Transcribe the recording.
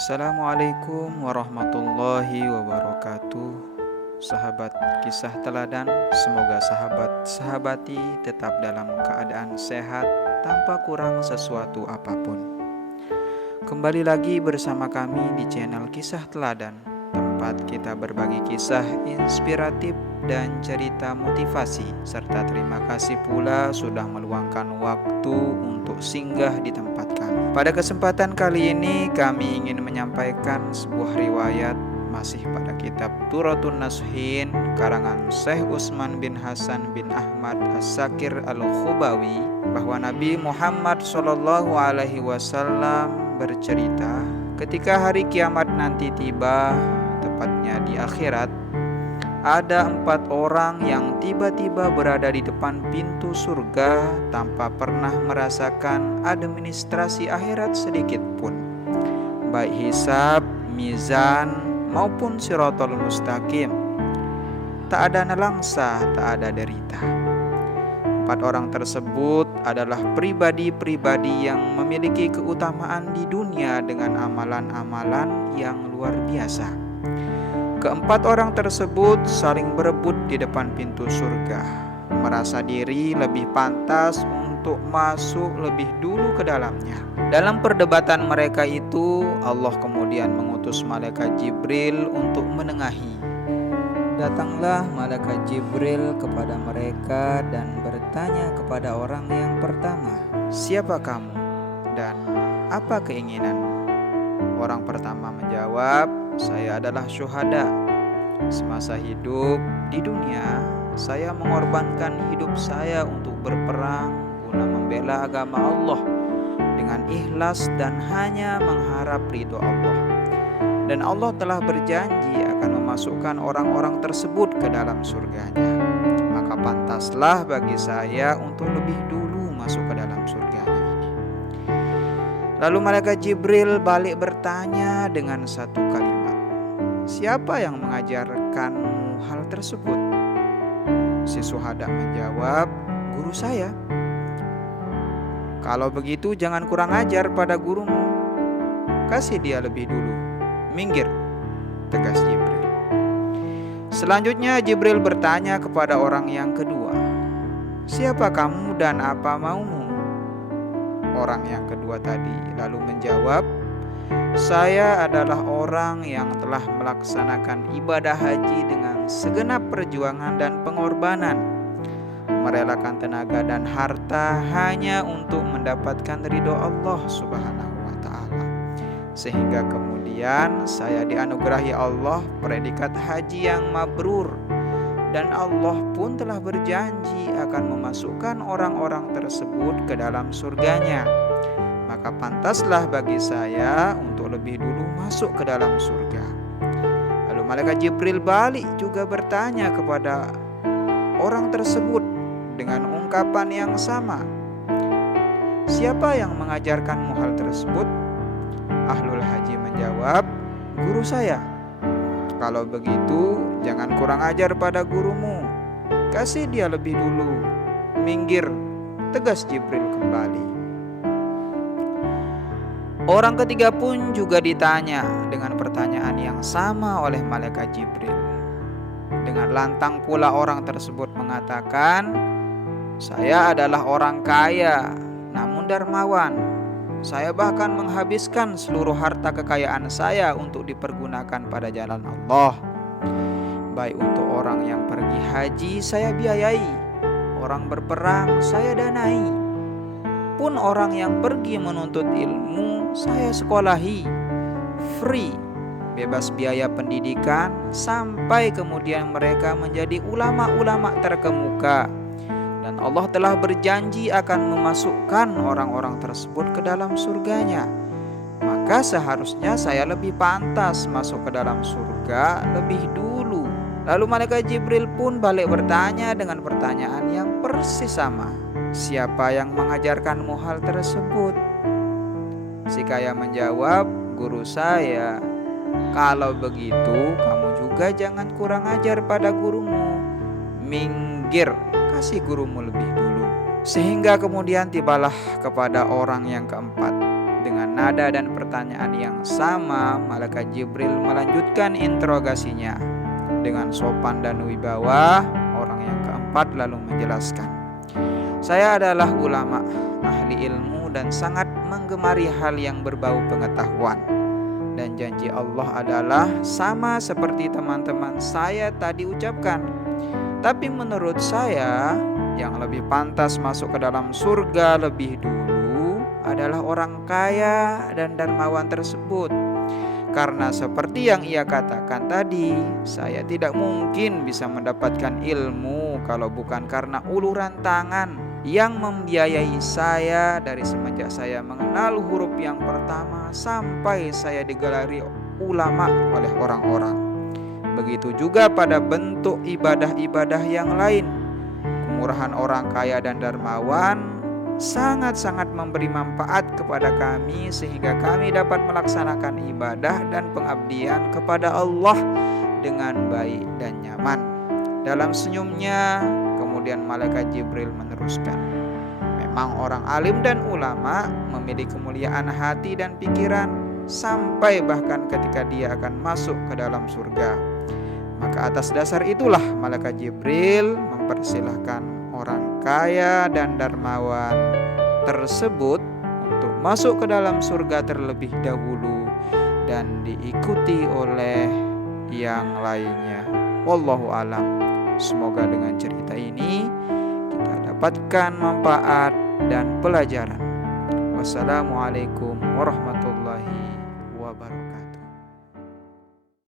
Assalamualaikum warahmatullahi wabarakatuh. Sahabat kisah teladan, semoga sahabat-sahabati tetap dalam keadaan sehat tanpa kurang sesuatu apapun. Kembali lagi bersama kami di channel Kisah Teladan, tempat kita berbagi kisah inspiratif dan cerita motivasi, serta terima kasih pula sudah meluangkan waktu untuk singgah di tempat kami. Pada kesempatan kali ini kami ingin menyampaikan sebuah riwayat masih pada kitab Turatun Nasuhin karangan Syekh Utsman bin Hasan bin Ahmad As-Sakir Al-Khubawi, bahwa Nabi Muhammad SAW bercerita, ketika hari kiamat nanti tiba, tepatnya di akhirat, ada 4 orang yang tiba-tiba berada di depan pintu surga tanpa pernah merasakan administrasi akhirat sedikit pun, baik hisab, mizan, maupun Shirathul Mustaqim. Tak ada nelangsa, tak ada derita. 4 orang tersebut adalah pribadi-pribadi yang memiliki keutamaan di dunia dengan amalan-amalan yang luar biasa. Keempat orang tersebut saling berebut di depan pintu surga, merasa diri lebih pantas untuk masuk lebih dulu ke dalamnya. Dalam perdebatan mereka itu, Allah kemudian mengutus malaikat Jibril untuk menengahi. Datanglah malaikat Jibril kepada mereka dan bertanya kepada orang yang pertama, "Siapa kamu dan apa keinginanmu?" Orang pertama menjawab, "Saya adalah syuhada. Semasa hidup di dunia, saya mengorbankan hidup saya untuk berperang guna membela agama Allah dengan ikhlas dan hanya mengharap ridho Allah. Dan Allah telah berjanji akan memasukkan orang-orang tersebut ke dalam surganya. Maka pantaslah bagi saya untuk lebih dulu masuk ke dalam surganya ini." Lalu malaikat Jibril balik bertanya dengan satu kalimat, "Siapa yang mengajarkanmu hal tersebut?" Si syuhada menjawab, "Guru saya." "Kalau begitu jangan kurang ajar pada gurumu. Kasih dia lebih dulu. Minggir," tegas Jibril. Selanjutnya Jibril bertanya kepada orang yang kedua, "Siapa kamu dan apa maumu?" Orang yang kedua tadi lalu menjawab, "Saya adalah orang yang telah melaksanakan ibadah haji dengan segenap perjuangan dan pengorbanan, merelakan tenaga dan harta hanya untuk mendapatkan ridho Allah Subhanahu wa Ta'ala, sehingga kemudian saya dianugerahi Allah predikat haji yang mabrur, dan Allah pun telah berjanji akan memasukkan orang-orang tersebut ke dalam surganya. Maka pantaslah bagi saya untuk lebih dulu masuk ke dalam surga." Lalu malaikat Jibril balik juga bertanya kepada orang tersebut dengan ungkapan yang sama, "Siapa yang mengajarkanmu hal tersebut?" Ahlul haji menjawab, "Guru saya." "Kalau begitu jangan kurang ajar pada gurumu. Kasih dia lebih dulu. Minggir," tegas Jibril kembali. Orang ketiga pun juga ditanya dengan pertanyaan yang sama oleh malaikat Jibril. Dengan lantang pula orang tersebut mengatakan, "Saya adalah orang kaya namun dermawan. Saya bahkan menghabiskan seluruh harta kekayaan saya untuk dipergunakan pada jalan Allah. Baik untuk orang yang pergi haji saya biayai, orang berperang saya danai, pun orang yang pergi menuntut ilmu saya sekolahi, free, bebas biaya pendidikan, sampai kemudian mereka menjadi ulama-ulama terkemuka. Dan Allah telah berjanji akan memasukkan orang-orang tersebut ke dalam surganya. Maka seharusnya saya lebih pantas masuk ke dalam surga lebih dulu." Lalu malaikat Jibril pun balik bertanya dengan pertanyaan yang persis sama, "Siapa yang mengajarkanmu hal tersebut?" Si kaya menjawab, "Guru saya." "Kalau begitu kamu juga jangan kurang ajar pada gurumu. Minggir, kasih gurumu lebih dulu." Sehingga kemudian tibalah kepada orang yang keempat dengan nada dan pertanyaan yang sama, malaikat Jibril melanjutkan interogasinya. Dengan sopan dan wibawa, orang yang keempat lalu menjelaskan, "Saya adalah ulama, ahli ilmu dan sangat menggemari hal yang berbau pengetahuan. Dan janji Allah adalah sama seperti teman-teman saya tadi ucapkan. Tapi menurut saya, yang lebih pantas masuk ke dalam surga lebih dulu adalah orang kaya dan dermawan tersebut. Karena seperti yang ia katakan tadi, saya tidak mungkin bisa mendapatkan ilmu kalau bukan karena uluran tangan yang membiayai saya dari semenjak saya mengenal huruf yang pertama sampai saya digelari ulama oleh orang-orang. Begitu juga pada bentuk ibadah-ibadah yang lain. Kemurahan orang kaya dan dermawan sangat-sangat memberi manfaat kepada kami sehingga kami dapat melaksanakan ibadah dan pengabdian kepada Allah dengan baik dan nyaman." Dalam senyumnya, kemudian malaikat Jibril meneruskan, "Memang orang alim dan ulama memiliki kemuliaan hati dan pikiran sampai bahkan ketika dia akan masuk ke dalam surga. Maka atas dasar itulah malaikat Jibril mempersilahkan orang kaya dan dermawan tersebut untuk masuk ke dalam surga terlebih dahulu dan diikuti oleh yang lainnya. Wallahu alam." Semoga dengan cerita ini kita dapatkan manfaat dan pelajaran. Wassalamualaikum warahmatullahi wabarakatuh.